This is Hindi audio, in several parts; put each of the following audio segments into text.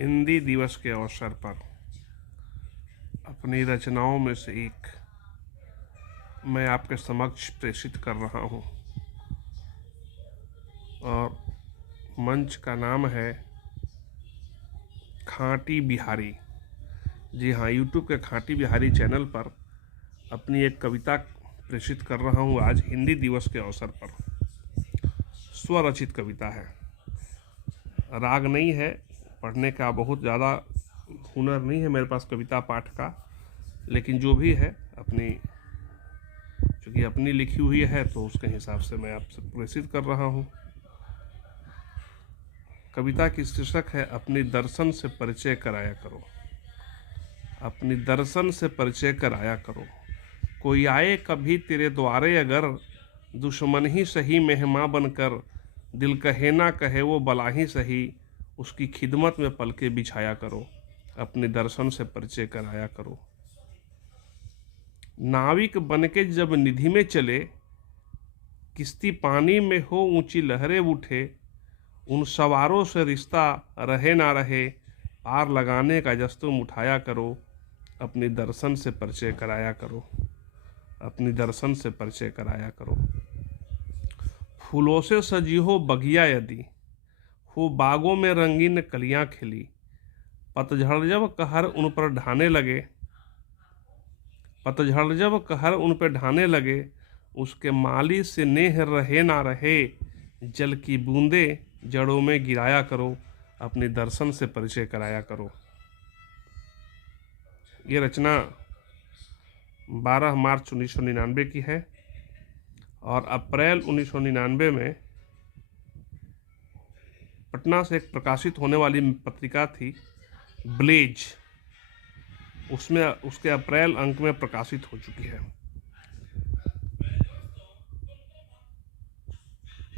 हिंदी दिवस के अवसर पर अपनी रचनाओं में से एक मैं आपके समक्ष प्रेषित कर रहा हूँ और मंच का नाम है खाँटी बिहारी। जी हाँ, यूट्यूब के खाँटी बिहारी चैनल पर अपनी एक कविता प्रेषित कर रहा हूँ आज हिंदी दिवस के अवसर पर। स्वरचित कविता है, राग नहीं है, पढ़ने का बहुत ज़्यादा हुनर नहीं है मेरे पास कविता पाठ का, लेकिन जो भी है चूँकि अपनी लिखी हुई है तो उसके हिसाब से मैं आपसे प्रेषित कर रहा हूँ। कविता की शीर्षक है अपनी दर्शन से परिचय कराया करो। अपनी दर्शन से परिचय कराया करो, कोई आए कभी तेरे द्वारे अगर, दुश्मन ही सही मेहमान बनकर, दिल कहे ना कहे वो बला ही सही, उसकी खिदमत में पलके बिछाया करो। अपने दर्शन से परिचय कराया करो। नाविक बनके जब निधि में चले, किश्ती पानी में हो ऊंची लहरें उठे, उन सवारों से रिश्ता रहे ना रहे, पार लगाने का जस्तुम उठाया करो। अपने दर्शन से परिचय कराया करो। अपनी दर्शन से परिचय कराया करो। फूलों से सजी हो बगिया यदि, हो बागों में रंगीन कलियां खिली, पतझड़ जब कहर उन पर ढाने लगे, पतझड़ जब कहर उन पर ढाने लगे, उसके माली से नेह रहे ना रहे, जल की बूंदे जड़ों में गिराया करो। अपने दर्शन से परिचय कराया करो। ये रचना 12 मार्च 1999 की है और अप्रैल 1999 में पटना से एक प्रकाशित होने वाली पत्रिका थी ब्लेज, उसमें उसके अप्रैल अंक में प्रकाशित हो चुकी है।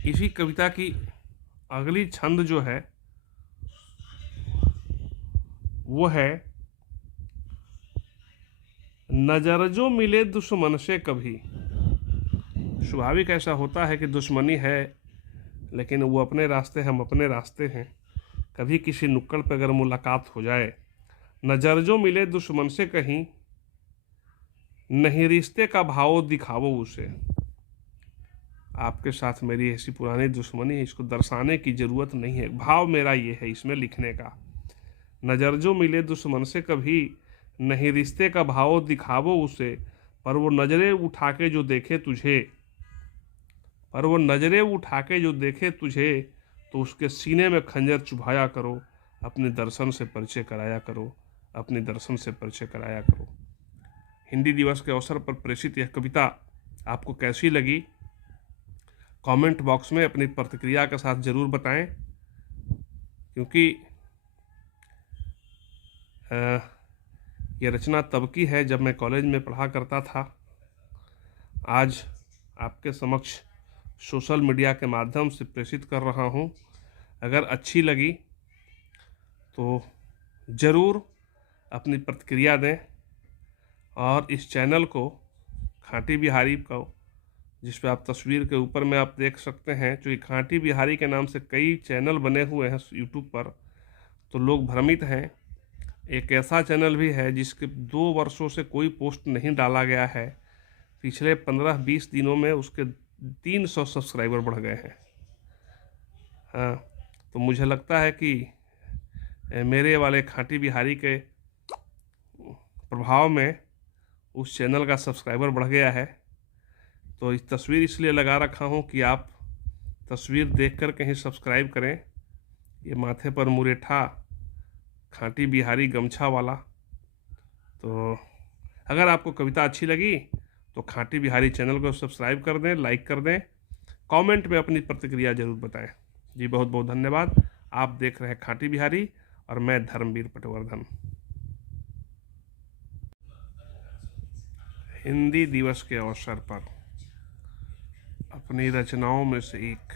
इसी कविता की अगली छंद जो है वो है नजर जो मिले दुश्मन से कभी। स्वाभाविक ऐसा होता है कि दुश्मनी है, लेकिन वो अपने रास्ते, हम अपने रास्ते हैं। कभी किसी नुक्कड़ पर अगर मुलाकात हो जाए, नजर जो मिले दुश्मन से कहीं, नहीं रिश्ते का भाव दिखावो उसे। आपके साथ मेरी ऐसी पुरानी दुश्मनी है, इसको दर्शाने की ज़रूरत नहीं है, भाव मेरा ये है इसमें लिखने का। नजर जो मिले दुश्मन से कभी, नहीं रिश्ते का भाव दिखावो उसे, पर वो नज़रें उठा के जो देखे तुझे, पर वो नज़रें उठा के जो देखे तुझे, तो उसके सीने में खंजर चुभाया करो। अपने दर्शन से परिचय कराया करो। अपने दर्शन से परिचय कराया करो। हिंदी दिवस के अवसर पर प्रेषित यह कविता आपको कैसी लगी, कमेंट बॉक्स में अपनी प्रतिक्रिया के साथ ज़रूर बताएं, क्योंकि ये रचना तब की है जब मैं कॉलेज में पढ़ा करता था। आज आपके समक्ष सोशल मीडिया के माध्यम से प्रेषित कर रहा हूँ। अगर अच्छी लगी तो ज़रूर अपनी प्रतिक्रिया दें और इस चैनल को खाँटी बिहारी को, जिस पे आप तस्वीर के ऊपर में आप देख सकते हैं, जो खाँटी बिहारी के नाम से कई चैनल बने हुए हैं यूट्यूब पर, तो लोग भ्रमित हैं। एक ऐसा चैनल भी है जिसके 2 वर्षों से कोई पोस्ट नहीं डाला गया है, पिछले 15-20 दिनों में उसके 300 सब्सक्राइबर बढ़ गए हैं। हाँ, तो मुझे लगता है कि मेरे वाले खाँटी बिहारी के प्रभाव में उस चैनल का सब्सक्राइबर बढ़ गया है। तो इस तस्वीर इसलिए लगा रखा हूँ कि आप तस्वीर देखकर कहीं सब्सक्राइब करें। ये माथे पर मुरेठा खाँटी बिहारी गमछा वाला। तो अगर आपको कविता अच्छी लगी तो खाँटी बिहारी चैनल को सब्सक्राइब कर दें, लाइक कर दें, कमेंट में अपनी प्रतिक्रिया जरूर बताएं। जी बहुत बहुत धन्यवाद। आप देख रहे हैं खाँटी बिहारी और मैं धर्मवीर पटवर्धन। हिंदी दिवस के अवसर पर अपनी रचनाओं में से एक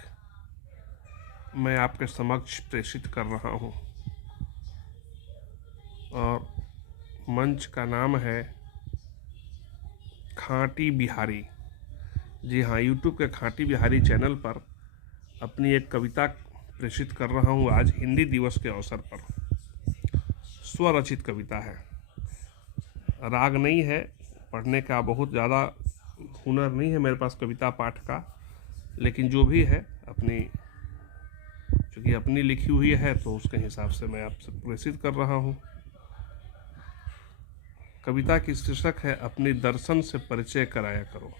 मैं आपके समक्ष प्रेषित कर रहा हूँ और मंच का नाम है खाँटी बिहारी। जी हाँ, यूट्यूब के खाँटी बिहारी चैनल पर अपनी एक कविता प्रेषित कर रहा हूँ आज हिंदी दिवस के अवसर पर। स्वरचित कविता है। राग नहीं है, पढ़ने का बहुत ज़्यादा हुनर नहीं है मेरे पास कविता पाठ का, लेकिन जो भी है चूँकि अपनी लिखी हुई है तो उसके हिसाब से मैं आपसे प्रेषित कर रहा हूँ। कविता की शीर्षक है अपनी दर्शन से परिचय कराया करो।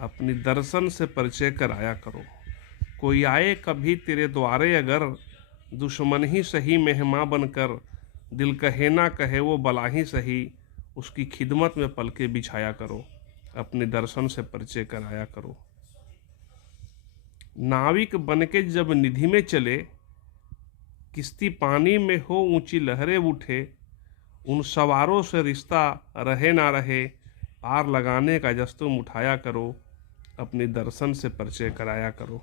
अपनी दर्शन से परिचय कराया करो। कोई आए कभी तेरे द्वारे अगर, दुश्मन ही सही मेहमान बनकर, दिल कहे ना कहे वो बला ही सही, उसकी खिदमत में पलके बिछाया करो। अपने दर्शन से परिचय कराया करो। नाविक बनके जब निधि में चले, किश्ती पानी में हो ऊंची लहरें उठे, उन सवारों से रिश्ता रहे ना रहे, पार लगाने का जस्तुम उठाया करो। अपनी दर्शन से परिचय कराया करो।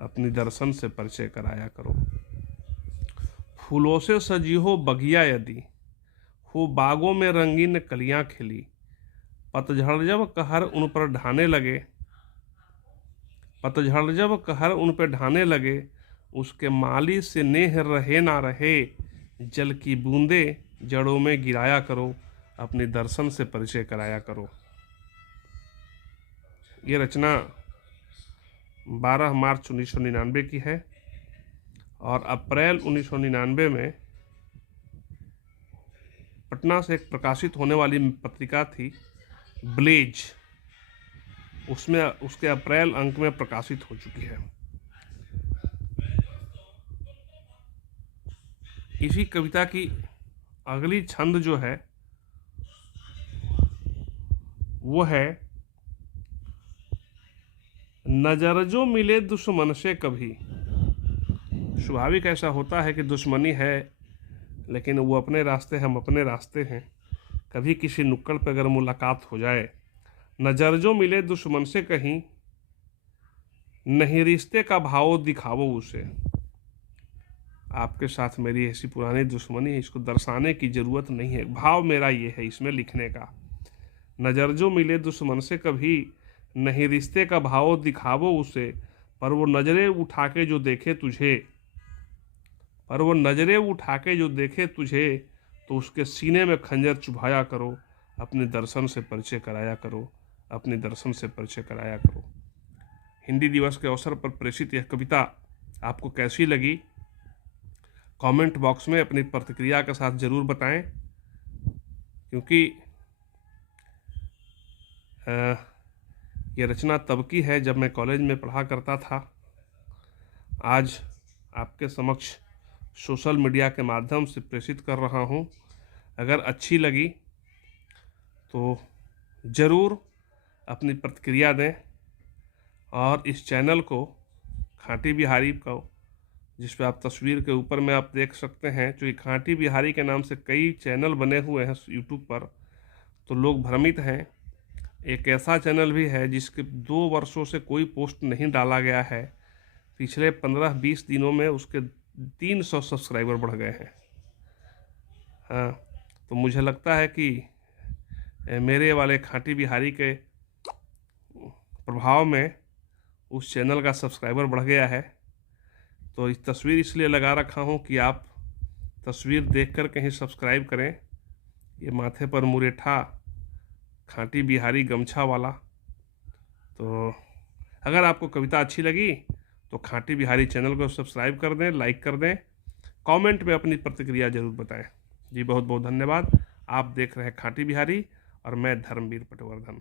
अपनी दर्शन से परिचय कराया करो। फूलों से सजी हो बगिया यदि, हो बागों में रंगीन कलियां खिली, पतझड़ जब कहर उन पर ढाने लगे, पतझड़ जब कहर उन पर ढाने लगे, उसके माली से नेह रहे ना रहे, जल की बूंदे जड़ों में गिराया करो। अपने दर्शन से परिचय कराया करो। ये रचना 12 मार्च 1999 की है और अप्रैल 1999 में पटना से एक प्रकाशित होने वाली पत्रिका थी ब्लेज, उसमें उसके अप्रैल अंक में प्रकाशित हो चुकी है। इसी कविता की अगली छंद जो है वो है, नजर जो मिले दुश्मन से कभी। स्वाभाविक ऐसा होता है कि दुश्मनी है, लेकिन वो अपने रास्ते, हम अपने रास्ते हैं। कभी किसी नुक्कड़ पर अगर मुलाकात हो जाए, नजर जो मिले दुश्मन से कहीं, नहीं रिश्ते का भाव दिखावो उसे। आपके साथ मेरी ऐसी पुरानी दुश्मनी है, इसको दर्शाने की ज़रूरत नहीं है, भाव मेरा ये है इसमें लिखने का। नज़र जो मिले दुश्मन से कभी, नहीं रिश्ते का भाव दिखावो उसे, पर वो नज़रें उठा के जो देखे तुझे, पर वो नज़रें उठा के जो देखे तुझे, तो उसके सीने में खंजर चुभाया करो। अपने दर्शन से परिचय कराया करो। अपने दर्शन से परिचय कराया करो। हिंदी दिवस के अवसर पर प्रेषित यह कविता आपको कैसी लगी, कमेंट बॉक्स में अपनी प्रतिक्रिया के साथ ज़रूर बताएं, क्योंकि ये रचना तब की है जब मैं कॉलेज में पढ़ा करता था। आज आपके समक्ष सोशल मीडिया के माध्यम से प्रेषित कर रहा हूँ। अगर अच्छी लगी तो ज़रूर अपनी प्रतिक्रिया दें और इस चैनल को खाटी बिहारी को, जिस पे आप तस्वीर के ऊपर में आप देख सकते हैं, क्योंकि खाटी बिहारी के नाम से कई चैनल बने हुए हैं यूट्यूब पर, तो लोग भ्रमित हैं। एक ऐसा चैनल भी है जिसके 2 वर्षों से कोई पोस्ट नहीं डाला गया है, पिछले 15-20 दिनों में उसके 300 सब्सक्राइबर बढ़ गए हैं। हाँ, तो मुझे लगता है कि मेरे वाले खाटी बिहारी के प्रभाव में उस चैनल का सब्सक्राइबर बढ़ गया है। तो इस तस्वीर इसलिए लगा रखा हूँ कि आप तस्वीर देखकर कहीं सब्सक्राइब करें। ये माथे पर मुरेठा खाटी बिहारी गमछा वाला। तो अगर आपको कविता अच्छी लगी तो खाटी बिहारी चैनल को सब्सक्राइब कर दें, लाइक कर दें, कमेंट में अपनी प्रतिक्रिया जरूर बताएं। जी बहुत बहुत धन्यवाद। आप देख रहे हैं खाटी बिहारी और मैं धर्मवीर पटवर्धन।